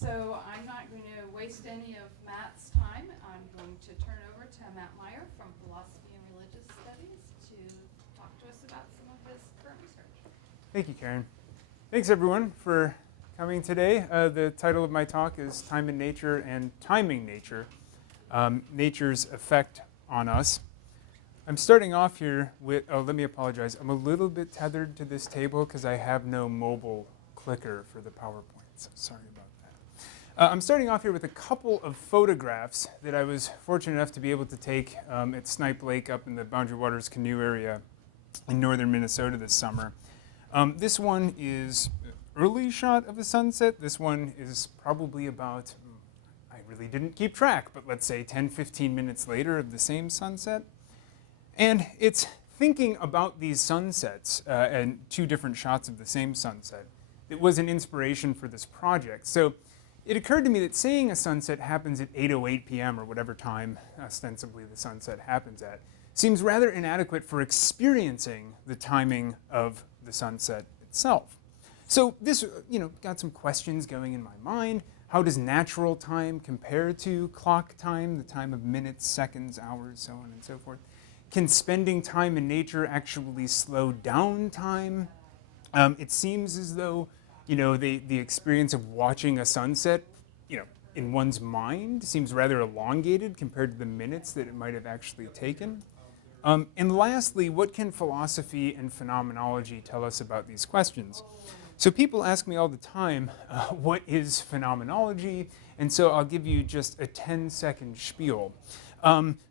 So I'm not going to waste any of Matt's time. I'm going to turn over to Matt Meyer from Philosophy and Religious Studies to talk to us about some of his current research. Thank you, Karen. Thanks, everyone, for coming today. The title of my talk is Time in Nature and Timing Nature, Nature's Effect on Us. I'm starting off here with, let me apologize. I'm a little bit tethered to this table because I have no mobile clicker for the PowerPoint, so sorry about that. I'm starting off here with a couple of photographs that I was fortunate enough to be able to take at Snipe Lake up in the Boundary Waters Canoe area in northern Minnesota this summer. This one is an early shot of the sunset. This one is probably about, I really didn't keep track, but let's say 10, 15 minutes later of the same sunset. And it's thinking about these sunsets and two different shots of the same sunset that was an inspiration for this project. So it occurred to me that saying a sunset happens at 8:08 p.m. or whatever time ostensibly the sunset happens at seems rather inadequate for experiencing the timing of the sunset itself. So this, got some questions going in my mind. How does natural time compare to clock time, the time of minutes, seconds, hours, so on and so forth? Can spending time in nature actually slow down time? It seems as though, the experience of watching a sunset, in one's mind seems rather elongated compared to the minutes that it might have actually taken. And lastly, what can philosophy and phenomenology tell us about these questions? So people ask me all the time, what is phenomenology? And so I'll give you just a 10-second spiel.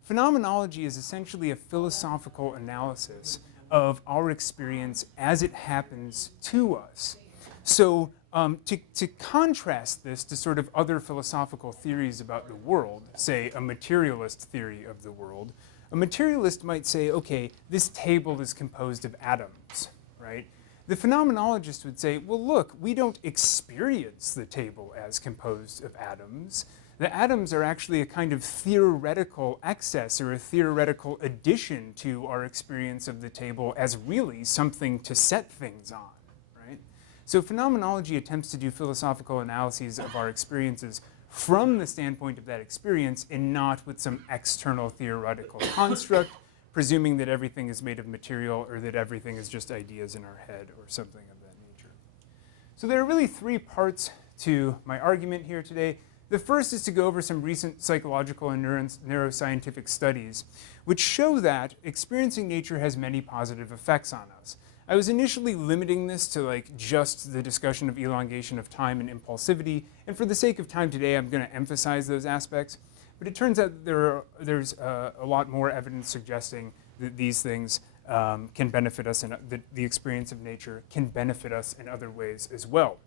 Phenomenology is essentially a philosophical analysis of our experience as it happens to us. So to contrast this to sort of other philosophical theories about the world, say a materialist theory of the world, a materialist might say, okay, this table is composed of atoms, right? The phenomenologist would say, well, look, we don't experience the table as composed of atoms. The atoms are actually a kind of theoretical excess or a theoretical addition to our experience of the table as really something to set things on, right? So phenomenology attempts to do philosophical analyses of our experiences from the standpoint of that experience and not with some external theoretical construct, presuming that everything is made of material or that everything is just ideas in our head or something of that nature. So there are really three parts to my argument here today. The first is to go over some recent psychological and neuroscientific studies which show that experiencing nature has many positive effects on us. I was initially limiting this to just the discussion of elongation of time and impulsivity, and for the sake of time today I'm going to emphasize those aspects. But it turns out there's a lot more evidence suggesting that these things can benefit us, and that the experience of nature can benefit us in other ways as well.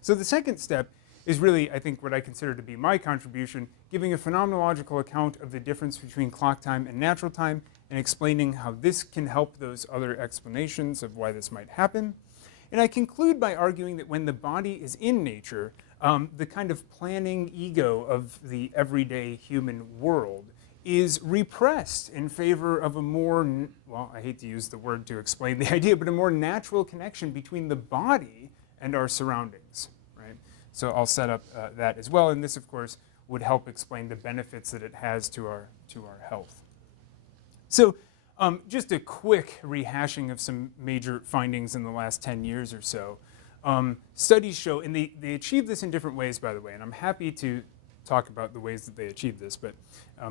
So the second step is really, I think, what I consider to be my contribution, giving a phenomenological account of the difference between clock time and natural time, and explaining how this can help those other explanations of why this might happen. And I conclude by arguing that when the body is in nature, the kind of planning ego of the everyday human world is repressed in favor of a more, well, I hate to use the word to explain the idea, but a more natural connection between the body and our surroundings, right? So I'll set up that as well, and this, of course, would help explain the benefits that it has to our health. So just a quick rehashing of some major findings in the last 10 years or so. Studies show, and they achieve this in different ways, by the way, and I'm happy to talk about the ways that they achieve this, but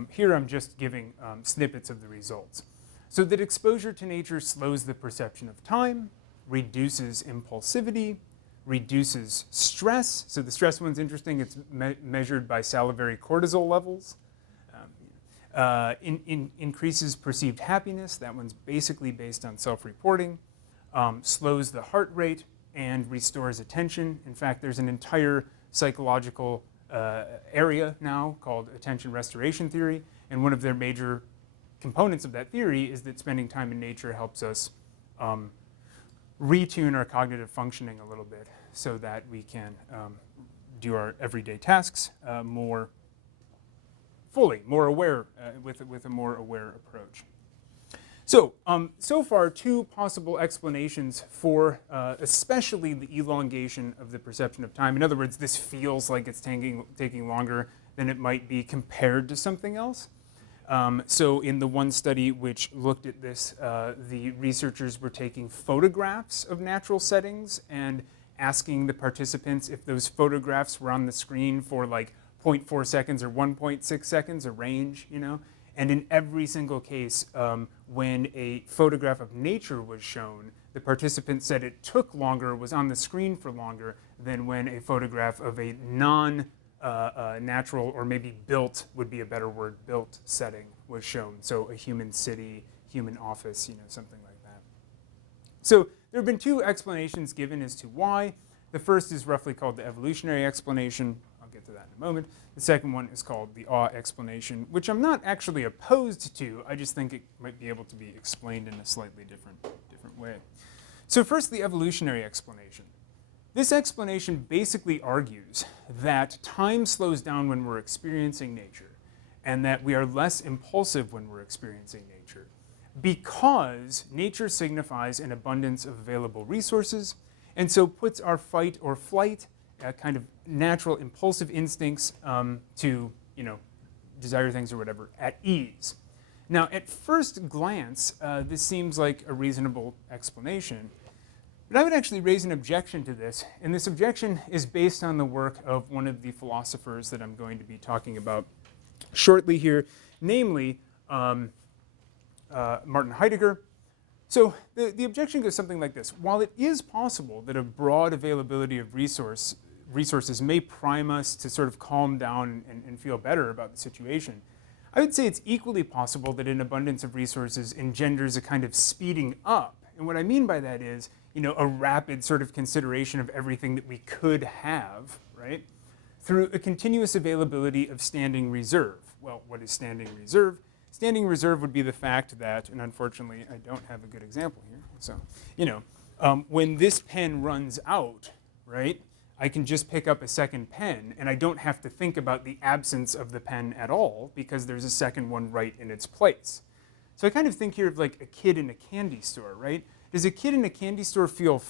here I'm just giving snippets of the results. So that exposure to nature slows the perception of time, reduces impulsivity, reduces stress. So the stress one's interesting. It's measured by salivary cortisol levels. Increases perceived happiness. That one's basically based on self-reporting. Slows the heart rate and restores attention. In fact, there's an entire psychological area now called attention restoration theory, and one of their major components of that theory is that spending time in nature helps us retune our cognitive functioning a little bit so that we can do our everyday tasks more fully, more aware, with a more aware approach. So, so far, two possible explanations for especially the elongation of the perception of time. In other words, this feels like it's taking longer than it might be compared to something else. So in the one study which looked at this, the researchers were taking photographs of natural settings and asking the participants if those photographs were on the screen for like 0.4 seconds or 1.6 seconds, a range, you know. And in every single case, when a photograph of nature was shown, the participants said it took longer, was on the screen for longer than when a photograph of a non-natural or maybe built, would be a better word, built setting was shown. So a human city, human office, you know, something like that. So there have been two explanations given as to why. The first is roughly called the evolutionary explanation. I'll get to that in a moment. The second one is called the awe explanation, which I'm not actually opposed to. I just think it might be able to be explained in a slightly different way. So first, the evolutionary explanation. This explanation basically argues that time slows down when we're experiencing nature and that we are less impulsive when we're experiencing nature because nature signifies an abundance of available resources and so puts our fight or flight kind of natural impulsive instincts to, you know, desire things or whatever at ease. Now, at first glance, this seems like a reasonable explanation, but I would actually raise an objection to this, and this objection is based on the work of one of the philosophers that I'm going to be talking about shortly here, namely Martin Heidegger. So the objection goes something like this. While it is possible that a broad availability of resources may prime us to sort of calm down and feel better about the situation, I would say it's equally possible that an abundance of resources engenders a kind of speeding up. And what I mean by that is, you know, a rapid sort of consideration of everything that we could have, right, through a continuous availability of standing reserve. Well, what is standing reserve? Standing reserve would be the fact that, and unfortunately I don't have a good example here, so, you know, when this pen runs out, right, I can just pick up a second pen and I don't have to think about the absence of the pen at all because there's a second one right in its place. So I kind of think here of like a kid in a candy store, right? Does a kid in a candy store feel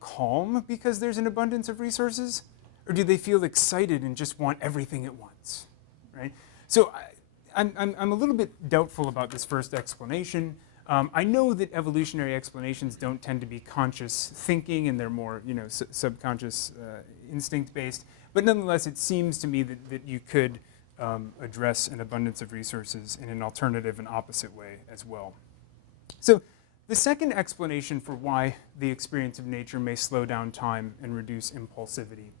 calm because there's an abundance of resources? Or do they feel excited and just want everything at once, right? So I'm a little bit doubtful about this first explanation. I know that evolutionary explanations don't tend to be conscious thinking and they're more, you know, subconscious instinct-based, but nonetheless it seems to me that you could address an abundance of resources in an alternative and opposite way as well. So the second explanation for why the experience of nature may slow down time and reduce impulsivity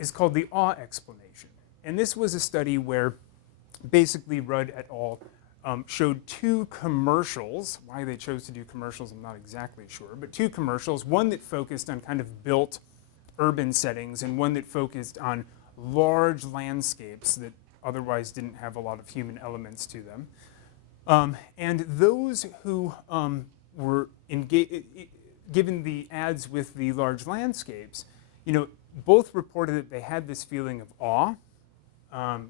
is called the awe explanation. And this was a study where basically Rudd et al. Showed two commercials. Why they chose to do commercials, I'm not exactly sure, but two commercials, one that focused on kind of built urban settings and one that focused on large landscapes that otherwise didn't have a lot of human elements to them. And those who were given the ads with the large landscapes, you know, both reported that they had this feeling of awe. I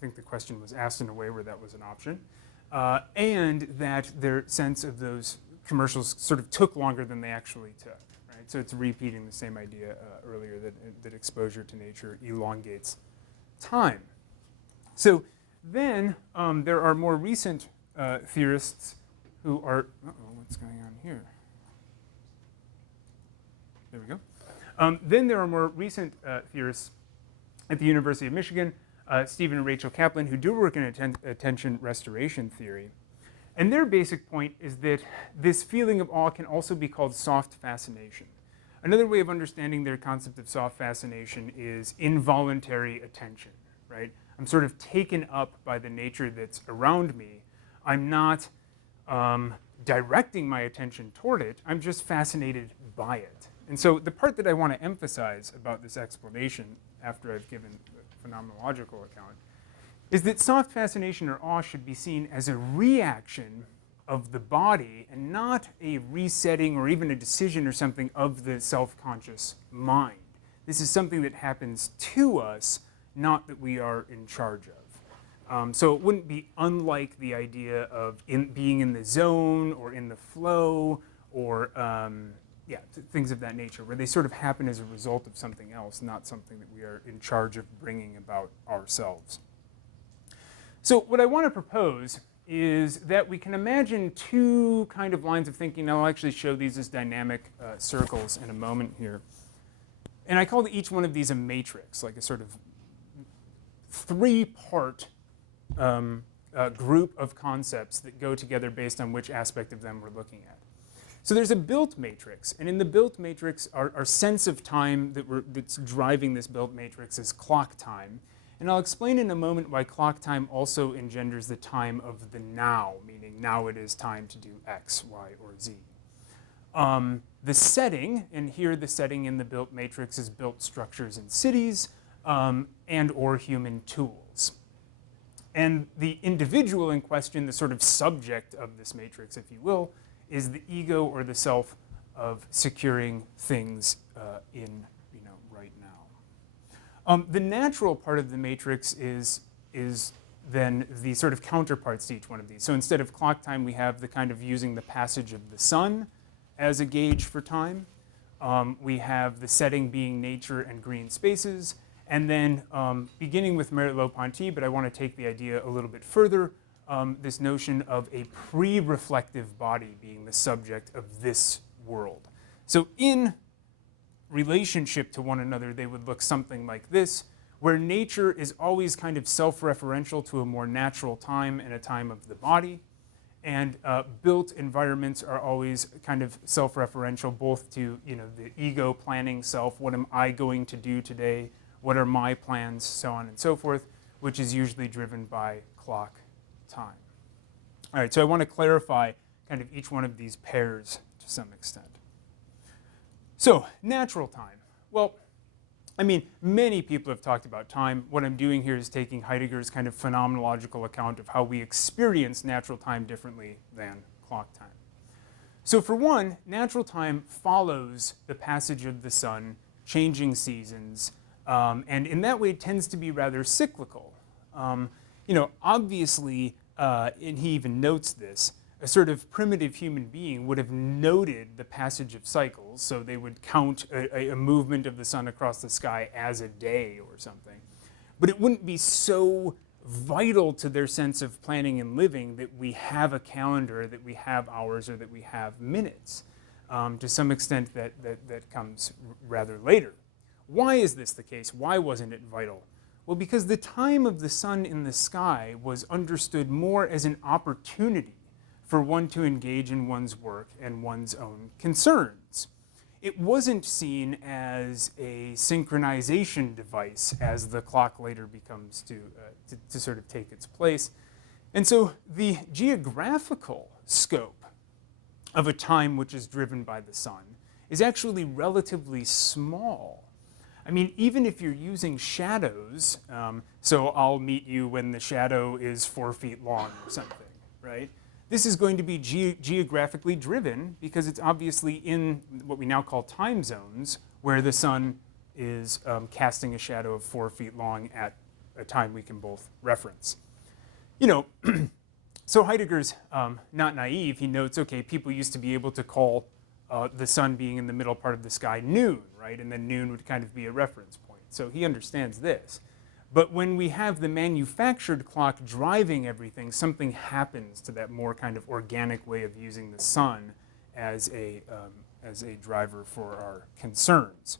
think the question was asked in a way where that was an option. And that their sense of those commercials sort of took longer than they actually took, right? So it's repeating the same idea earlier that exposure to nature elongates time. So then there are more recent theorists who are, what's going on here? There we go. Then there are more recent theorists at the University of Michigan, Stephen and Rachel Kaplan, who do work in attention restoration theory. And their basic point is that this feeling of awe can also be called soft fascination. Another way of understanding their concept of soft fascination is involuntary attention, right? I'm sort of taken up by the nature that's around me. I'm not directing my attention toward it. I'm just fascinated by it. And so the part that I want to emphasize about this explanation, after I've given phenomenological account, is that soft fascination or awe should be seen as a reaction of the body and not a resetting or even a decision or something of the self-conscious mind. This is something that happens to us, not that we are in charge of. So it wouldn't be unlike the idea of being in the zone or in the flow or things of that nature, where they sort of happen as a result of something else, not something that we are in charge of bringing about ourselves. So what I want to propose is that we can imagine two kind of lines of thinking. I'll actually show these as dynamic circles in a moment here. And I call each one of these a matrix, like a sort of three-part group of concepts that go together based on which aspect of them we're looking at. So there's a built matrix, and in the built matrix, our sense of time that's driving this built matrix is clock time. And I'll explain in a moment why clock time also engenders the time of the now, meaning now it is time to do X, Y, or Z. The setting, and here the setting in the built matrix is built structures and cities and or human tools. And the individual in question, the sort of subject of this matrix, if you will, is the ego or the self of securing things in right now. The natural part of the matrix is then the sort of counterparts to each one of these. So instead of clock time, we have the kind of using the passage of the sun as a gauge for time. We have the setting being nature and green spaces. And then beginning with Merleau-Ponty, but I want to take the idea a little bit further, this notion of a pre-reflective body being the subject of this world. So in relationship to one another, they would look something like this, where nature is always kind of self-referential to a more natural time and a time of the body. And built environments are always kind of self-referential, both to the ego planning self, what am I going to do today, what are my plans, so on and so forth, which is usually driven by clock time. All right, so I want to clarify kind of each one of these pairs to some extent. So, natural time. Well, I mean, many people have talked about time. What I'm doing here is taking Heidegger's kind of phenomenological account of how we experience natural time differently than clock time. So for one, natural time follows the passage of the sun, changing seasons, and in that way it tends to be rather cyclical. Obviously, and he even notes this, a sort of primitive human being would have noted the passage of cycles, so they would count a movement of the sun across the sky as a day or something. But it wouldn't be so vital to their sense of planning and living that we have a calendar, that we have hours, or that we have minutes. To some extent, that comes rather later. Why is this the case? Why wasn't it vital? Well, because the time of the sun in the sky was understood more as an opportunity for one to engage in one's work and one's own concerns. It wasn't seen as a synchronization device as the clock later becomes to sort of take its place. And so the geographical scope of a time which is driven by the sun is actually relatively small. I mean, even if you're using shadows, so I'll meet you when the shadow is 4 feet long or something, right? This is going to be geographically driven because it's obviously in what we now call time zones where the sun is casting a shadow of 4 feet long at a time we can both reference. So Heidegger's not naive. He notes, okay, people used to be able to call the sun being in the middle part of the sky noon, right? And then noon would kind of be a reference point. So he understands this. But when we have the manufactured clock driving everything, something happens to that more kind of organic way of using the sun as a driver for our concerns.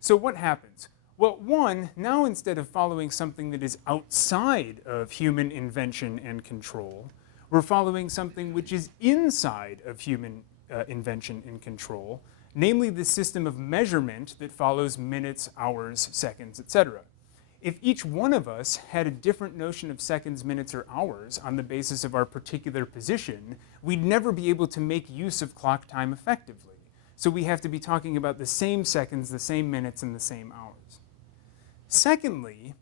So what happens? Well, one, now instead of following something that is outside of human invention and control, we're following something which is inside of human invention and control, namely the system of measurement that follows minutes, hours, seconds, etc. If each one of us had a different notion of seconds, minutes, or hours on the basis of our particular position, we'd never be able to make use of clock time effectively. So we have to be talking about the same seconds, the same minutes, and the same hours. Secondly,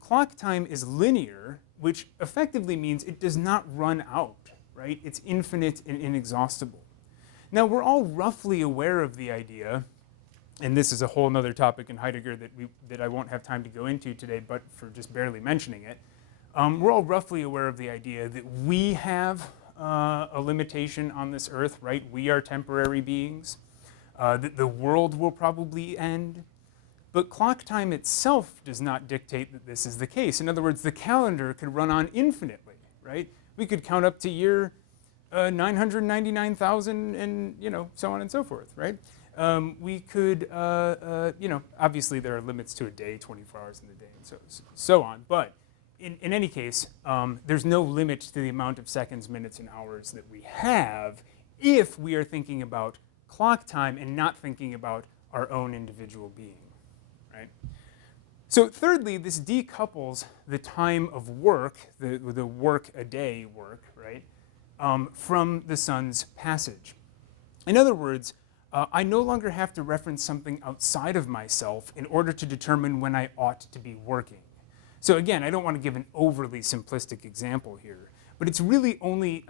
clock time is linear, which effectively means it does not run out, right? It's infinite and inexhaustible. Now, we're all roughly aware of the idea, and this is a whole other topic in Heidegger that I won't have time to go into today, but for just barely mentioning it, we're all roughly aware of the idea that we have a limitation on this earth, right? We are temporary beings, that the world will probably end. But clock time itself does not dictate that this is the case. In other words, the calendar could run on infinitely, right? We could count up to year 999,000 and, so on and so forth, right? We could, obviously there are limits to a day, 24 hours in a day, and so on. But in any case, there's no limit to the amount of seconds, minutes, and hours that we have if we are thinking about clock time and not thinking about our own individual being, right? So thirdly, this decouples the time of work, the work a day work, right, from the sun's passage. In other words, I no longer have to reference something outside of myself in order to determine when I ought to be working. So again, I don't want to give an overly simplistic example here, but it's really only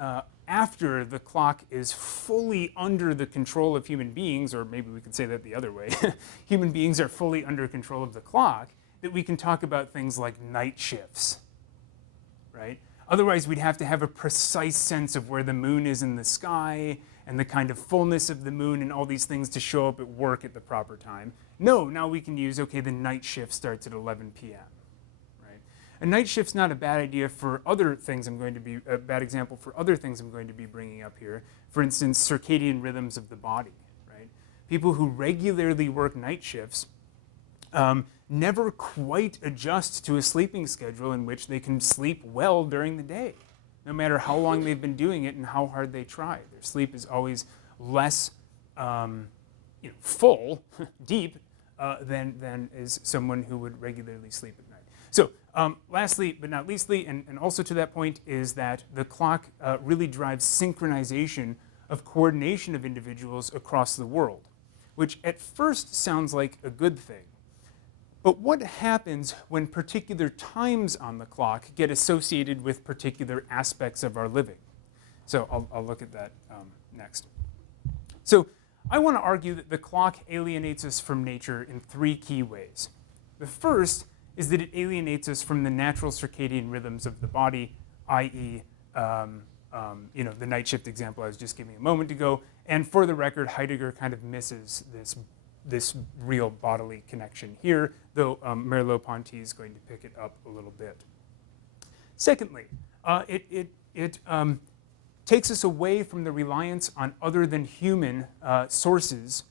after the clock is fully under the control of human beings, or maybe we could say that the other way, human beings are fully under control of the clock, that we can talk about things like night shifts, right? Otherwise, we'd have to have a precise sense of where the moon is in the sky and the kind of fullness of the moon and all these things to show up at work at the proper time. No, now we can use, okay, the night shift starts at 11 p.m. A night shift's not a bad idea for other things a bad example for other things I'm going to be bringing up here. For instance, circadian rhythms of the body, right? People who regularly work night shifts never quite adjust to a sleeping schedule in which they can sleep well during the day, no matter how long they've been doing it and how hard they try. Their sleep is always less full, deep, than is someone who would regularly sleep at night. So lastly, but not leastly, and also to that point, is that the clock really drives synchronization of coordination of individuals across the world, which at first sounds like a good thing. But what happens when particular times on the clock get associated with particular aspects of our living? So I'll look at that next. So I want to argue that the clock alienates us from nature in three key ways. The first is that it alienates us from the natural circadian rhythms of the body, i.e., the night shift example I was just giving a moment ago. And for the record, Heidegger kind of misses this real bodily connection here, though Merleau-Ponty is going to pick it up a little bit. Secondly, it takes us away from the reliance on other than human sources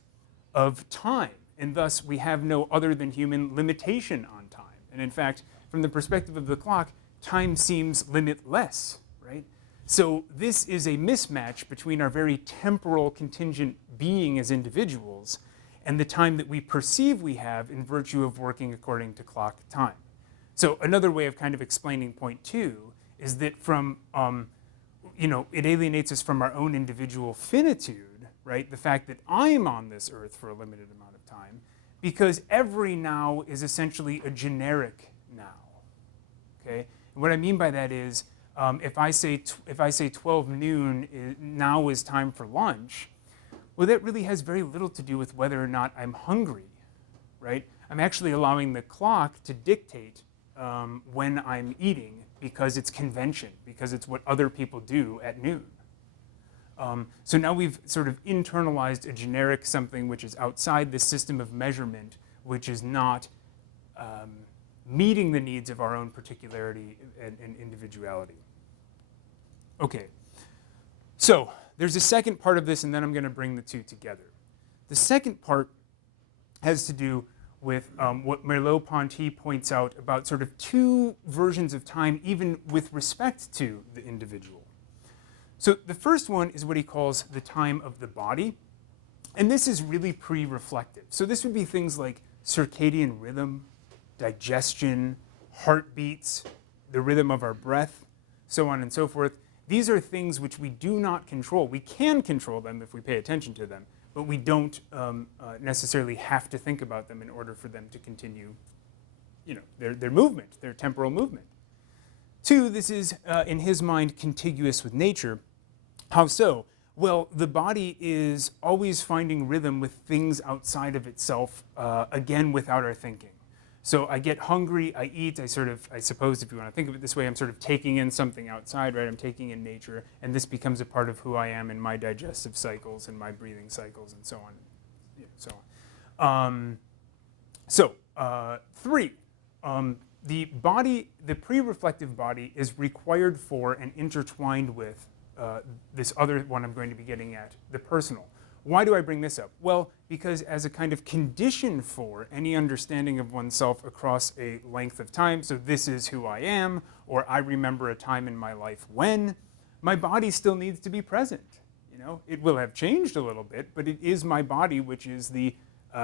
of time, and thus we have no other than human limitation on time. And in fact, from the perspective of the clock, time seems limitless, right? So this is a mismatch between our very temporal contingent being as individuals and the time that we perceive we have in virtue of working according to clock time. So another way of kind of explaining point two is that from, it alienates us from our own individual finitude, right? The fact that I'm on this earth for a limited amount of time, because every now is essentially a generic now, okay? And what I mean by that is, if I say 12 noon, now is time for lunch, well, that really has very little to do with whether or not I'm hungry, right? I'm actually allowing the clock to dictate when I'm eating because it's convention, because it's what other people do at noon. So now we've sort of internalized a generic something which is outside the system of measurement, which is not meeting the needs of our own particularity and individuality. Okay, so there's a second part of this, and then I'm going to bring the two together. The second part has to do with what Merleau-Ponty points out about sort of two versions of time, even with respect to the individual. So the first one is what he calls the time of the body, and this is really pre-reflective. So this would be things like circadian rhythm, digestion, heartbeats, the rhythm of our breath, so on and so forth. These are things which we do not control. We can control them if we pay attention to them, but we don't necessarily have to think about them in order for them to continue, their movement, their temporal movement. Two, this is, in his mind, contiguous with nature. How so? Well, the body is always finding rhythm with things outside of itself, again, without our thinking. So I get hungry, I eat, I suppose if you want to think of it this way, I'm sort of taking in something outside, right? I'm taking in nature, and this becomes a part of who I am in my digestive cycles and my breathing cycles and so on, so on. Three, the body, the pre-reflective body is required for and intertwined with this other one I'm going to be getting at, the personal. Why do I bring this up? Well, because as a kind of condition for any understanding of oneself across a length of time, so this is who I am, or I remember a time in my life when, my body still needs to be present. You know, it will have changed a little bit, but it is my body which is the,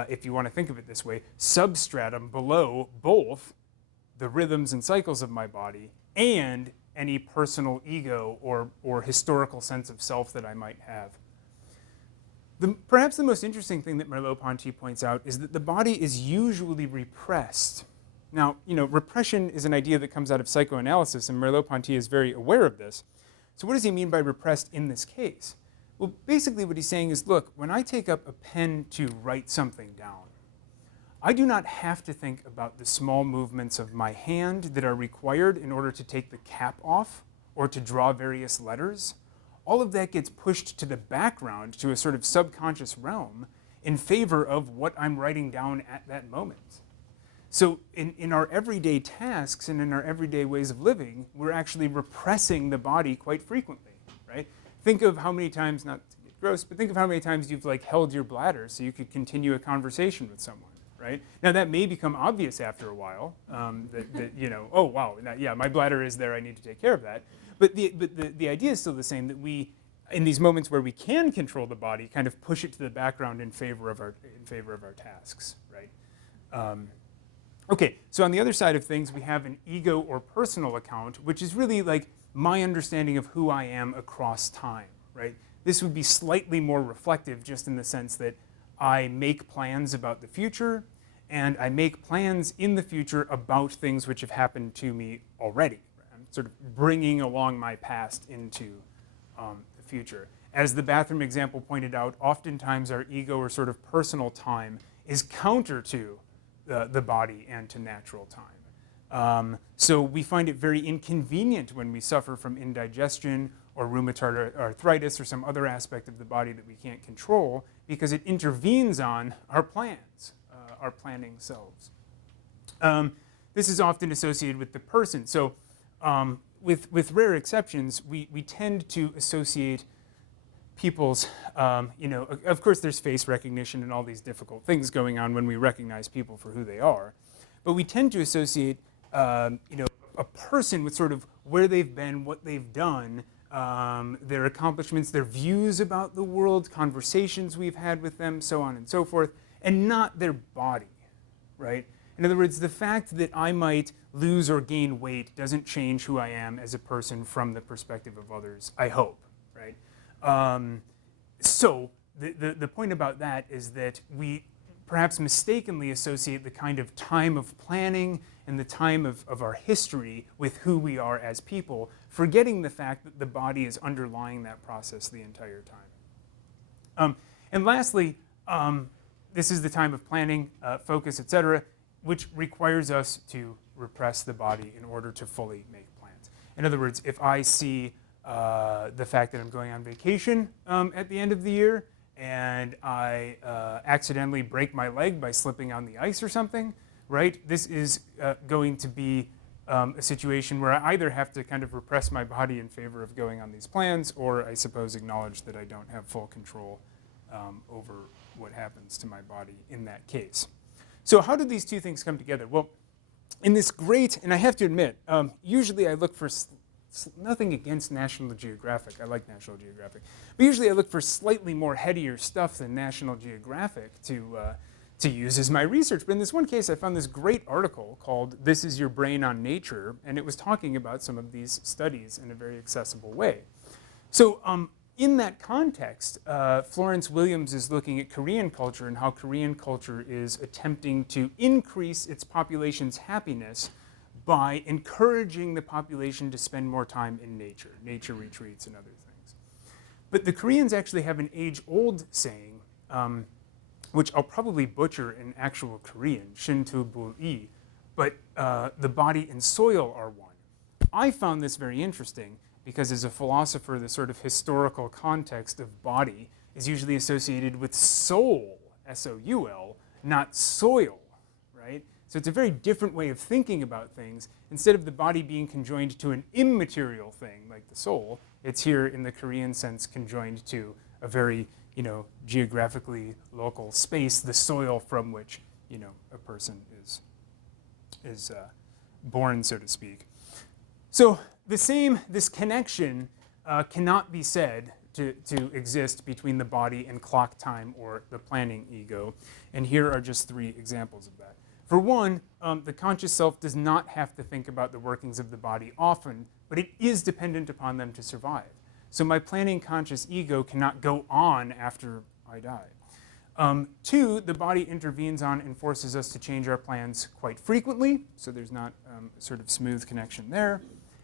if you want to think of it this way, substratum below both the rhythms and cycles of my body and any personal ego or historical sense of self that I might have. Perhaps the most interesting thing that Merleau-Ponty points out is that the body is usually repressed. Now, you know, repression is an idea that comes out of psychoanalysis, and Merleau-Ponty is very aware of this. So what does he mean by repressed in this case? Well, basically what he's saying is, look, when I take up a pen to write something down, I do not have to think about the small movements of my hand that are required in order to take the cap off or to draw various letters. All of that gets pushed to the background, to a sort of subconscious realm, in favor of what I'm writing down at that moment. So in our everyday tasks and in our everyday ways of living, we're actually repressing the body quite frequently, right? Think of how many times, not to get gross, but think of how many times you've like held your bladder so you could continue a conversation with someone, right? Now that may become obvious after a while, that you know, oh wow, yeah, my bladder is there, I need to take care of that. But the idea is still the same, that we, in these moments where we can control the body, kind of push it to the background in favor of our tasks, right? Okay, so on the other side of things, we have an ego or personal account, which is really like my understanding of who I am across time, right? This would be slightly more reflective, just in the sense that I make plans about the future, and I make plans in the future about things which have happened to me already. Sort of bringing along my past into the future. As the bathroom example pointed out, oftentimes our ego or sort of personal time is counter to the body and to natural time. So we find it very inconvenient when we suffer from indigestion or rheumatoid arthritis or some other aspect of the body that we can't control, because it intervenes on our plans, our planning selves. This is often associated with the person. So with rare exceptions, we tend to associate people's, you know, of course there's face recognition and all these difficult things going on when we recognize people for who they are, but we tend to associate, you know, a person with sort of where they've been, what they've done, their accomplishments, their views about the world, conversations we've had with them, so on and so forth, and not their body, right? In other words, the fact that I might lose or gain weight doesn't change who I am as a person from the perspective of others, I hope, right? So the point about that is that we perhaps mistakenly associate the kind of time of planning and the time of our history with who we are as people, forgetting the fact that the body is underlying that process the entire time. And lastly, this is the time of planning, focus, etc., which requires us to repress the body in order to fully make plans. In other words, if I see the fact that I'm going on vacation at the end of the year, and I accidentally break my leg by slipping on the ice or something, right? This is going to be a situation where I either have to kind of repress my body in favor of going on these plans, or I suppose acknowledge that I don't have full control over what happens to my body in that case. So how do these two things come together? Well, in this great, and I have to admit, usually I look for nothing against National Geographic. I like National Geographic. But usually I look for slightly more headier stuff than National Geographic to use as my research. But in this one case, I found this great article called "This is Your Brain on Nature," and it was talking about some of these studies in a very accessible way. So in that context, Florence Williams is looking at Korean culture and how Korean culture is attempting to increase its population's happiness by encouraging the population to spend more time in nature retreats and other things. But the Koreans actually have an age-old saying, which I'll probably butcher in actual Korean, shintu bul-i, but the body and soil are one. I found this very interesting because as a philosopher, the sort of historical context of body is usually associated with soul, S-O-U-L, not soil, right? So it's a very different way of thinking about things. Instead of the body being conjoined to an immaterial thing like the soul, it's here in the Korean sense conjoined to a very, geographically local space, the soil from which, a person is born, so to speak. So this connection cannot be said to exist between the body and clock time or the planning ego. And here are just 3 examples of that. For one, the conscious self does not have to think about the workings of the body often, but it is dependent upon them to survive. So my planning conscious ego cannot go on after I die. 2, the body intervenes on and forces us to change our plans quite frequently, so there's not a sort of smooth connection there.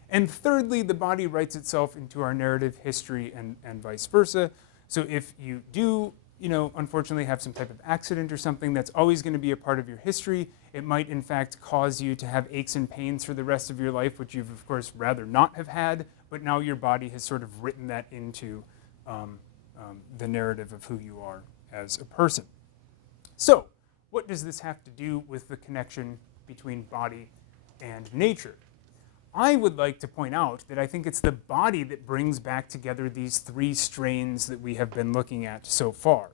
And thirdly, the body writes itself into our narrative history and vice versa. So if you do, unfortunately have some type of accident or something, that's always going to be a part of your history. It might, in fact, cause you to have aches and pains for the rest of your life, which you've, of course, rather not have had, but now your body has sort of written that into the narrative of who you are as a person. So, what does this have to do with the connection between body and nature? I would like to point out that I think it's the body that brings back together these 3 strains that we have been looking at so far.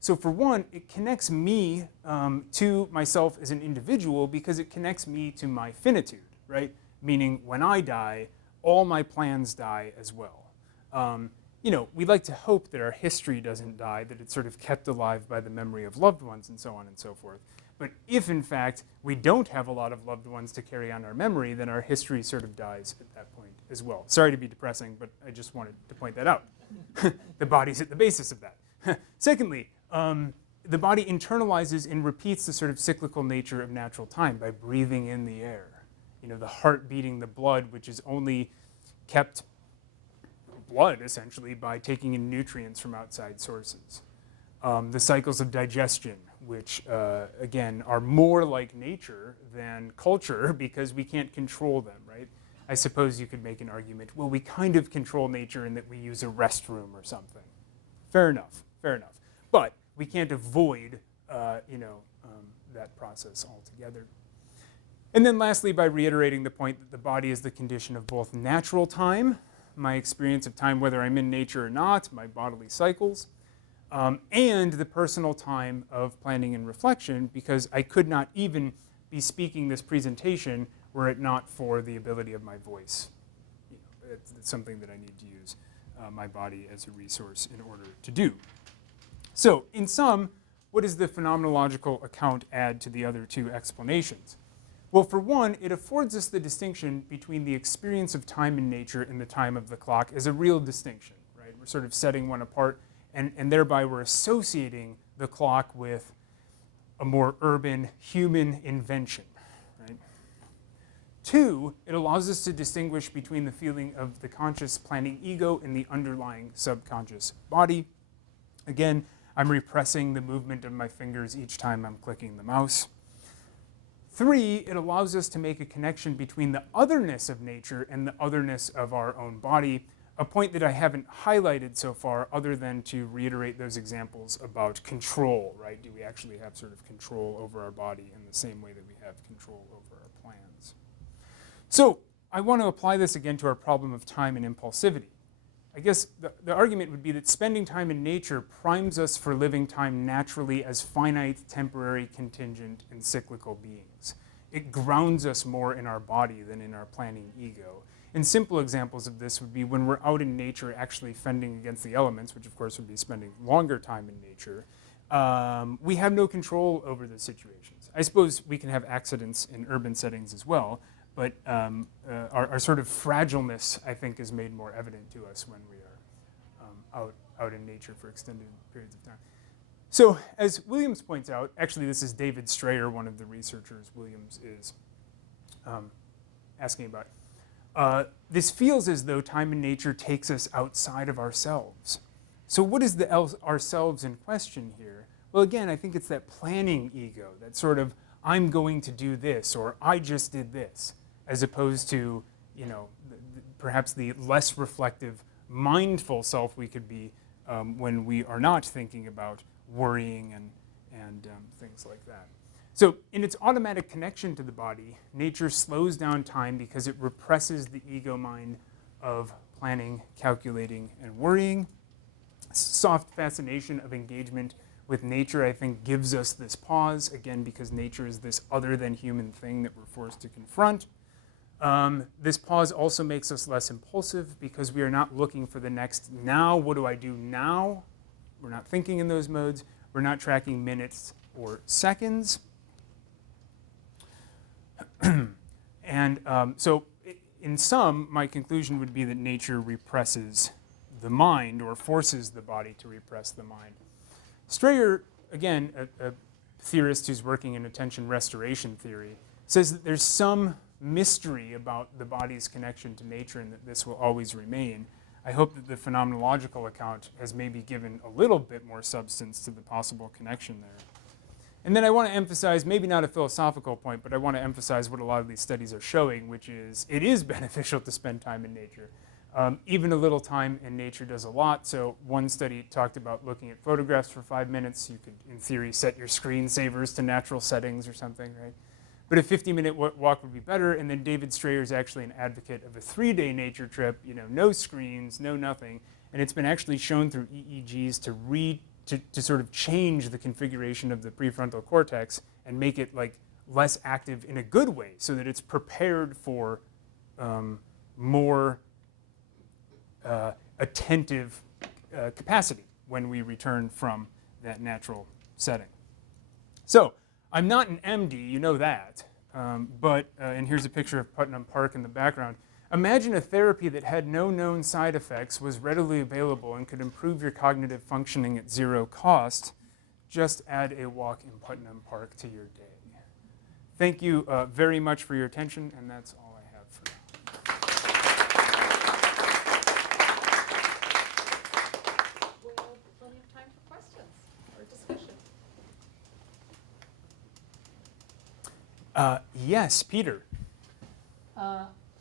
So for one, it connects me to myself as an individual because it connects me to my finitude, right? Meaning when I die, all my plans die as well. We like to hope that our history doesn't die, that it's sort of kept alive by the memory of loved ones and so on and so forth. But if, in fact, we don't have a lot of loved ones to carry on our memory, then our history sort of dies at that point as well. Sorry to be depressing, but I just wanted to point that out. The body's at the basis of that. Secondly, the body internalizes and repeats the sort of cyclical nature of natural time by breathing in the air. The heart beating the blood, which is only kept blood, essentially, by taking in nutrients from outside sources. The cycles of digestion, which, again, are more like nature than culture because we can't control them, right? I suppose you could make an argument, well, we kind of control nature in that we use a restroom or something. Fair enough, fair enough. But we can't avoid, that process altogether. And then lastly, by reiterating the point that the body is the condition of both natural time, my experience of time, whether I'm in nature or not, my bodily cycles, and the personal time of planning and reflection, because I could not even be speaking this presentation were it not for the ability of my voice. It's something that I need to use my body as a resource in order to do. So, in sum, what does the phenomenological account add to the other 2 explanations? Well, for one, it affords us the distinction between the experience of time in nature and the time of the clock as a real distinction, right? We're sort of setting one apart, and thereby we're associating the clock with a more urban human invention, right? 2, it allows us to distinguish between the feeling of the conscious planning ego and the underlying subconscious body. Again, I'm repressing the movement of my fingers each time I'm clicking the mouse. 3, it allows us to make a connection between the otherness of nature and the otherness of our own body, a point that I haven't highlighted so far other than to reiterate those examples about control, right? Do we actually have sort of control over our body in the same way that we have control over our plans? So I want to apply this again to our problem of time and impulsivity. I guess the argument would be that spending time in nature primes us for living time naturally as finite, temporary, contingent, and cyclical beings. It grounds us more in our body than in our planning ego. And simple examples of this would be when we're out in nature actually fending against the elements, which of course would be spending longer time in nature, we have no control over the situations. I suppose we can have accidents in urban settings as well, but our sort of fragileness, I think, is made more evident to us when we are out in nature for extended periods of time. So, as Williams points out, actually this is David Strayer, one of the researchers Williams is asking about. This feels as though time in nature takes us outside of ourselves. So what is the ourselves in question here? Well, again, I think it's that planning ego, that sort of I'm going to do this, or I just did this, as opposed to, perhaps the less reflective, mindful self we could be when we are not thinking about worrying and things like that. So in its automatic connection to the body, nature slows down time because it represses the ego mind of planning, calculating, and worrying. Soft fascination of engagement with nature, I think, gives us this pause, again, because nature is this other than human thing that we're forced to confront. This pause also makes us less impulsive because we are not looking for the next now, what do I do now? We're not thinking in those modes. We're not tracking minutes or seconds. And so in sum, my conclusion would be that nature represses the mind or forces the body to repress the mind. Strayer, again, a theorist who's working in attention restoration theory, says that there's some mystery about the body's connection to nature and that this will always remain. I hope that the phenomenological account has maybe given a little bit more substance to the possible connection there. And then I want to emphasize, maybe not a philosophical point, but I want to emphasize what a lot of these studies are showing, which is it is beneficial to spend time in nature. Even a little time in nature does a lot. So one study talked about looking at photographs for 5 minutes. You could, in theory, set your screensavers to natural settings or something, right? But a 50-minute walk would be better. And then David Strayer is actually an advocate of a 3-day nature trip, no screens, no nothing. And it's been actually shown through EEGs to sort of change the configuration of the prefrontal cortex and make it like less active in a good way so that it's prepared for more attentive capacity when we return from that natural setting. So I'm not an MD, you know that, and here's a picture of Putnam Park in the background. Imagine a therapy that had no known side effects, was readily available, and could improve your cognitive functioning at zero cost. Just add a walk in Putnam Park to your day. Thank you very much for your attention, and that's all I have for now. We have plenty of time for questions or discussion. Yes, Peter.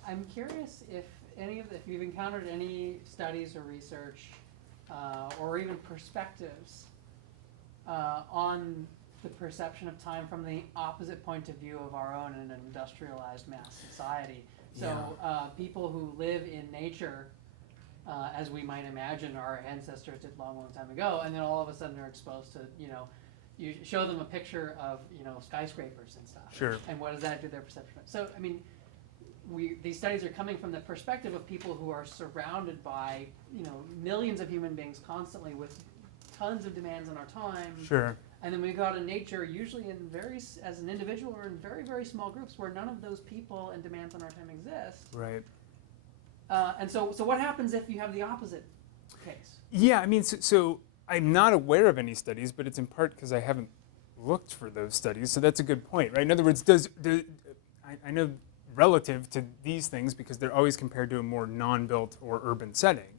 I'm curious if you've encountered any studies or research or even perspectives on the perception of time from the opposite point of view of our own in an industrialized mass society. So people who live in nature, as we might imagine our ancestors did long time ago, and then all of a sudden they're exposed to, you show them a picture of, skyscrapers and stuff. Sure. And what does that do to their perception? So, I mean, these studies are coming from the perspective of people who are surrounded by, millions of human beings constantly with tons of demands on our time. Sure. And then we go out in nature, usually as an individual or in very, very small groups where none of those people and demands on our time exist. Right. And so what happens if you have the opposite case? Yeah, I mean, so I'm not aware of any studies, but it's in part because I haven't looked for those studies. So that's a good point, right? In other words, I know relative to these things because they're always compared to a more non-built or urban setting.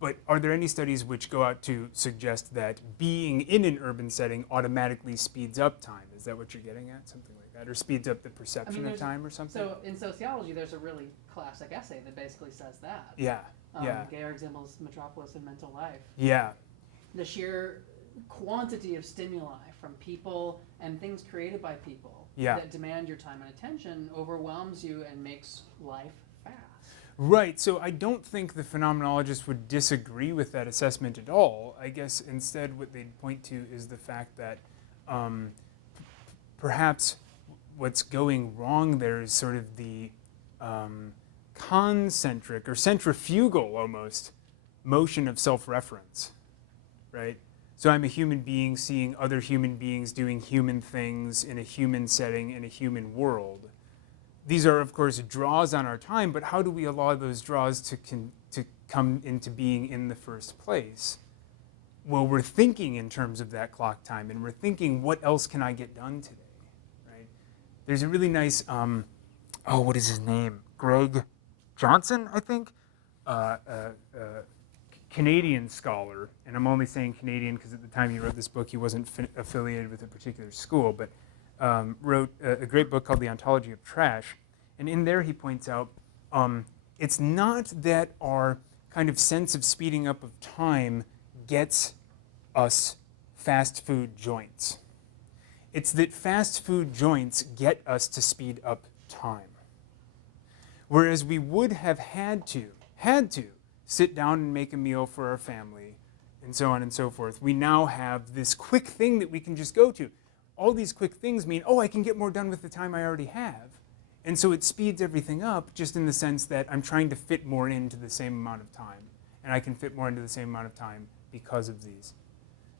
But are there any studies which go out to suggest that being in an urban setting automatically speeds up time? Is that what you're getting at? Something like that? Or speeds up the perception of time or something? So in sociology, there's a really classic essay that basically says that. Yeah, Georg Zimmel's Metropolis and Mental Life. Yeah. The sheer quantity of stimuli from people and things created by people that demand your time and attention overwhelms you and makes life fast. Right, so I don't think the phenomenologists would disagree with that assessment at all. I guess instead what they'd point to is the fact that perhaps what's going wrong there is sort of the concentric or centrifugal almost motion of self-reference, right? So I'm a human being seeing other human beings doing human things in a human setting in a human world. These are, of course, draws on our time, but how do we allow those draws to come into being in the first place? Well, we're thinking in terms of that clock time, and we're thinking, what else can I get done today, right? There's a really nice, what is his name? Greg Johnson, I think? Canadian scholar, and I'm only saying Canadian because at the time he wrote this book he wasn't affiliated with a particular school, but wrote a great book called The Ontology of Trash. And in there he points out it's not that our kind of sense of speeding up of time gets us fast food joints. It's that fast food joints get us to speed up time. Whereas we would have had to sit down and make a meal for our family and so on and so forth. We now have this quick thing that we can just go to. All these quick things mean, oh, I can get more done with the time I already have. And so it speeds everything up just in the sense that I'm trying to fit more into the same amount of time. And I can fit more into the same amount of time because of these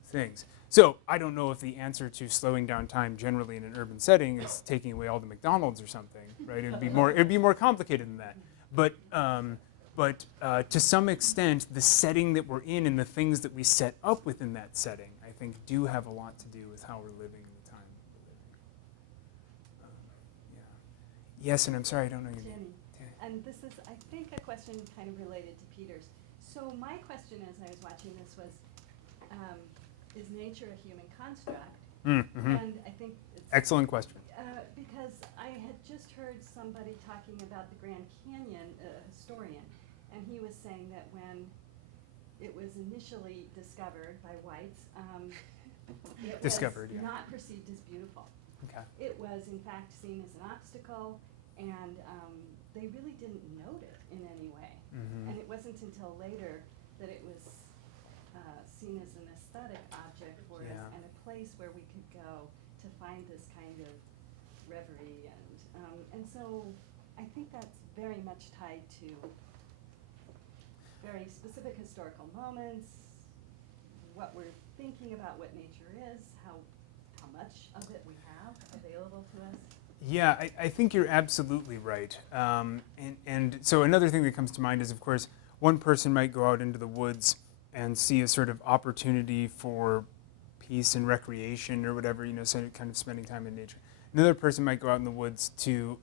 things. So I don't know if the answer to slowing down time generally in an urban setting is taking away all the McDonald's or something, right? It'd be more complicated than that. But to some extent, the setting that we're in and the things that we set up within that setting, I think, do have a lot to do with how we're living in the time we're living. Yeah. Yes, and I'm sorry, I don't know your name. Jenny. And this is, I think, a question kind of related to Peter's. So my question as I was watching this was, is nature a human construct? Mm-hmm. And I think it's Excellent question. because I had just heard somebody talking about the Grand Canyon, a historian, and he was saying that when it was initially discovered by whites, it Discovered, was yeah. not perceived as beautiful. Okay. It was, in fact, seen as an obstacle, and they really didn't note it in any way. Mm-hmm. And it wasn't until later that it was seen as an aesthetic object for us Yeah. and a place where we could go to find this kind of reverie. And so I think that's very much tied to very specific historical moments, what we're thinking about what nature is, how much of it we have available to us. Yeah, I think you're absolutely right. And so another thing that comes to mind is, of course, one person might go out into the woods and see a sort of opportunity for peace and recreation or whatever, you know, so kind of spending time in nature. Another person might go out in the woods to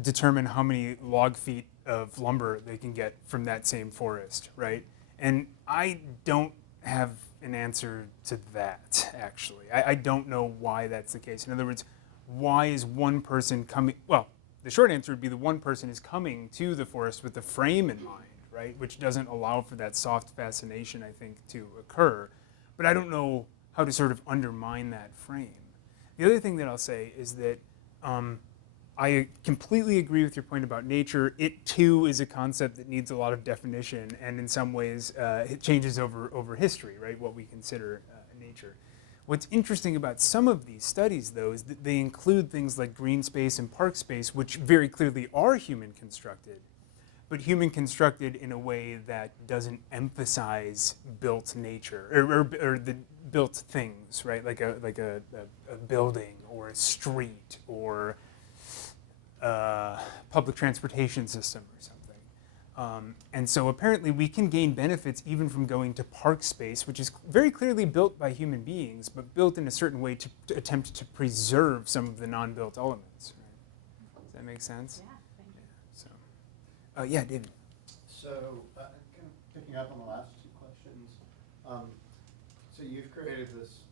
determine how many log feet of lumber they can get from that same forest, right? And I don't have an answer to that, actually. I don't know why that's the case. In other words, why is one person coming? Well, the short answer would be the one person is coming to the forest with the frame in mind, right? Which doesn't allow for that soft fascination, I think, to occur. But I don't know how to sort of undermine that frame. The other thing that I'll say is that I completely agree with your point about nature. It too is a concept that needs a lot of definition, and in some ways it changes over history, right? What we consider nature. What's interesting about some of these studies, though, is that they include things like green space and park space, which very clearly are human constructed, but human constructed in a way that doesn't emphasize built nature or the built things, right? Like a building or a street or public transportation system or something. And so apparently we can gain benefits even from going to park space, which is very clearly built by human beings, but built in a certain way to attempt to preserve some of the non-built elements. Right? Does that make sense? Yeah, thank you. So, yeah, David. So, kind of picking up on the last two questions, so you've created this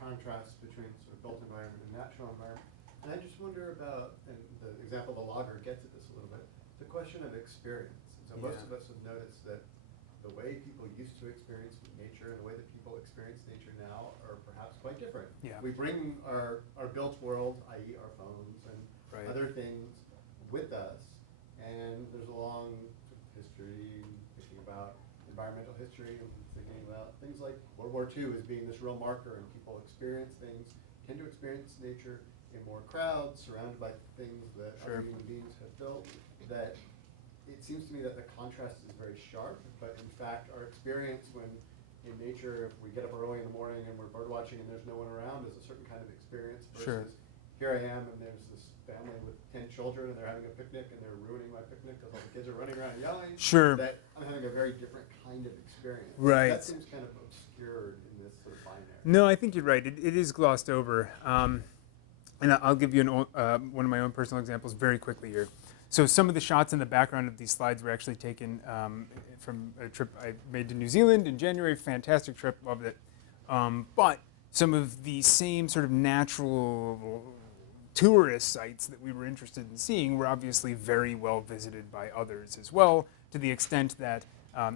contrast between sort of built environment and natural environment. And I just wonder about, and the example of the logger gets at this a little bit, the question of experience. And so most of us have noticed that the way people used to experience nature and the way that people experience nature now are perhaps quite different. Yeah. We bring our built world, i.e. our phones and other things, with us. And there's a long history, thinking about environmental history, and thinking about things like World War II as being this real marker, and people experience things, tend to experience nature in more crowds, surrounded by things that other human beings have built, that it seems to me that the contrast is very sharp, but in fact our experience when in nature, if we get up early in the morning and we're bird watching and there's no one around, is a certain kind of experience versus here I am and there's this family with 10 children and they're having a picnic and they're ruining my picnic because all the kids are running around yelling. That I'm having a very different kind of experience. Right. That seems kind of obscured in this sort of binary. No, I think you're right. It is glossed over. And I'll give you one of my own personal examples very quickly here. So some of the shots in the background of these slides were actually taken from a trip I made to New Zealand in January. Fantastic trip, loved it. But some of the same sort of natural tourist sites that we were interested in seeing were obviously very well visited by others as well, to the extent that,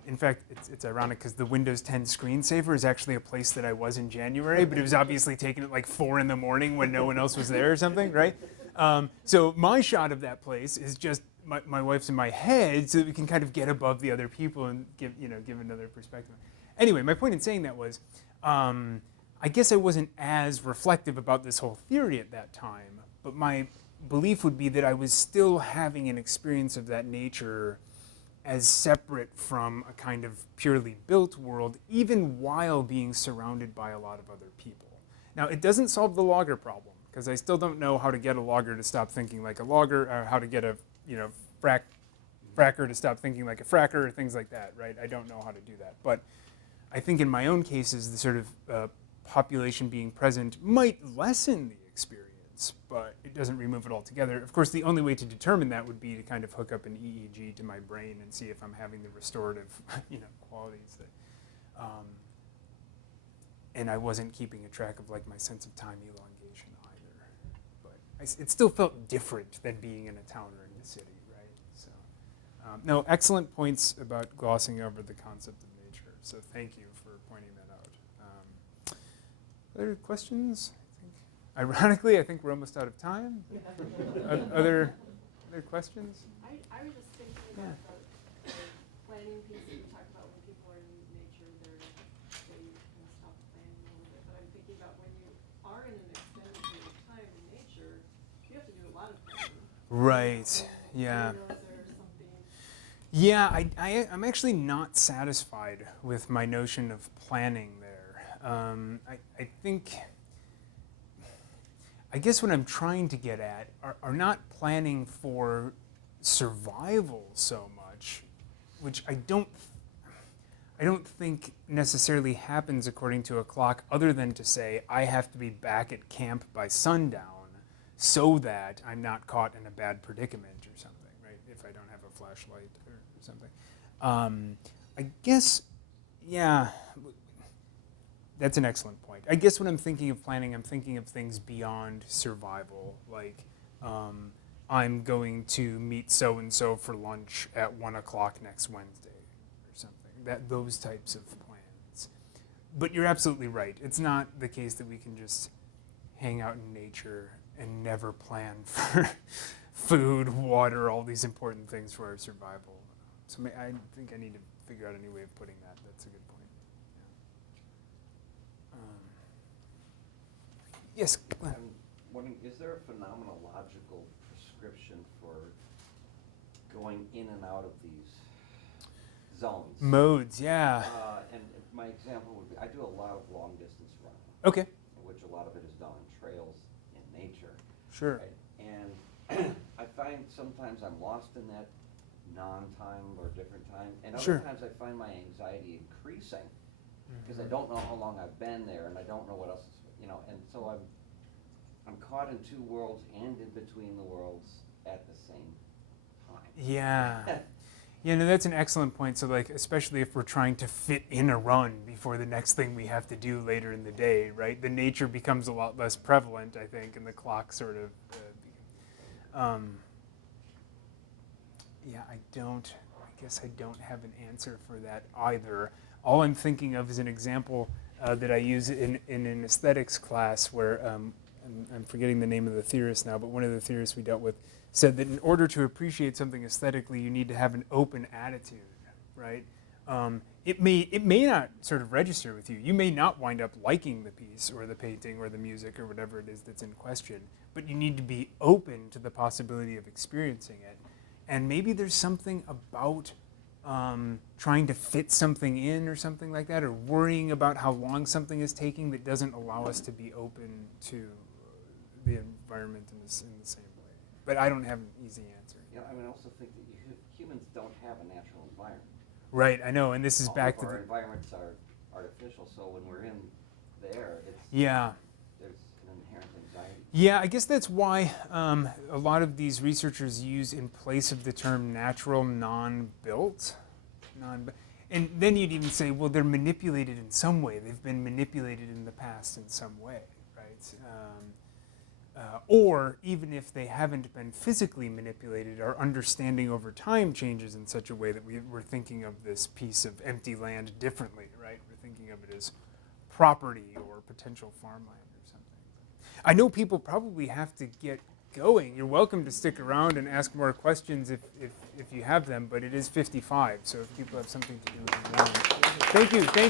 in fact, it's ironic because the Windows 10 screensaver is actually a place that I was in January, but it was obviously taken at like 4 in the morning when no one else was there or something, right? So my shot of that place is just my wife's in my head so that we can kind of get above the other people and give another perspective. Anyway, my point in saying that was, I guess I wasn't as reflective about this whole theory at that time, but my belief would be that I was still having an experience of that nature as separate from a kind of purely built world, even while being surrounded by a lot of other people. Now, it doesn't solve the logger problem, because I still don't know how to get a logger to stop thinking like a logger, or how to get a fracker to stop thinking like a fracker, or things like that, right? I don't know how to do that. But I think in my own cases, the sort of population being present might lessen the experience, but it doesn't remove it altogether. Of course, the only way to determine that would be to kind of hook up an EEG to my brain and see if I'm having the restorative, qualities that. And I wasn't keeping a track of like my sense of time elongation either. But it still felt different than being in a town or in a city, right? So, no, excellent points about glossing over the concept of nature. So thank you for pointing that out. Other questions? Ironically, I think we're almost out of time. Other questions? I was just thinking about the planning piece that you talked about when people are in nature, they can stop planning a little bit. But I'm thinking about when you are in an extended period of time in nature, you have to do a lot of planning. Right. Yeah. Yeah, I'm actually not satisfied with my notion of planning there. I guess what I'm trying to get at are not planning for survival so much, which I don't think necessarily happens according to a clock, other than to say I have to be back at camp by sundown so that I'm not caught in a bad predicament or something, right? If I don't have a flashlight or something. I guess, yeah, that's an excellent point. I guess when I'm thinking of planning, I'm thinking of things beyond survival, like I'm going to meet so-and-so for lunch at 1 o'clock next Wednesday or something, those types of plans. But you're absolutely right. It's not the case that we can just hang out in nature and never plan for food, water, all these important things for our survival. So I think I need to figure out a new way of putting that. That's a good point. Yes? I'm wondering, is there a phenomenological prescription for going in and out of these zones? Modes, yeah. And my example would be, I do a lot of long distance running. Okay. Which a lot of it is done on trails in nature. Sure. Right? And I find sometimes I'm lost in that non-time or different time, and other Sure. times I find my anxiety increasing because I don't know how long I've been there, and I don't know what else is, and so I'm caught in two worlds and in between the worlds at the same time. Yeah. Yeah, no, that's an excellent point. So, like, especially if we're trying to fit in a run before the next thing we have to do later in the day, right? The nature becomes a lot less prevalent, I think, and the clock sort of. Yeah, I guess I don't have an answer for that either. All I'm thinking of is an example that I use in an aesthetics class where I'm forgetting the name of the theorist now, but one of the theorists we dealt with said that in order to appreciate something aesthetically, you need to have an open attitude, right? It may not sort of register with you. You may not wind up liking the piece or the painting or the music or whatever it is that's in question, but you need to be open to the possibility of experiencing it. And maybe there's something about trying to fit something in or something like that, or worrying about how long something is taking that doesn't allow us to be open to the environment in the same way. But I don't have an easy answer. Yeah, I mean, I also think that humans don't have a natural environment. Right, I know, and this is All back of to our the environments are artificial, so when we're in there, yeah. there's an inherent anxiety. Yeah, I guess that's why a lot of these researchers use in place of the term natural non-built. And then you'd even say, well, they're manipulated in some way. They've been manipulated in the past in some way, right? Or even if they haven't been physically manipulated, our understanding over time changes in such a way that we're thinking of this piece of empty land differently, right? We're thinking of it as property or potential farmland or something. I know people probably have to get going. You're welcome to stick around and ask more questions if you have them, but it is 55, so if people have something to do, thank you.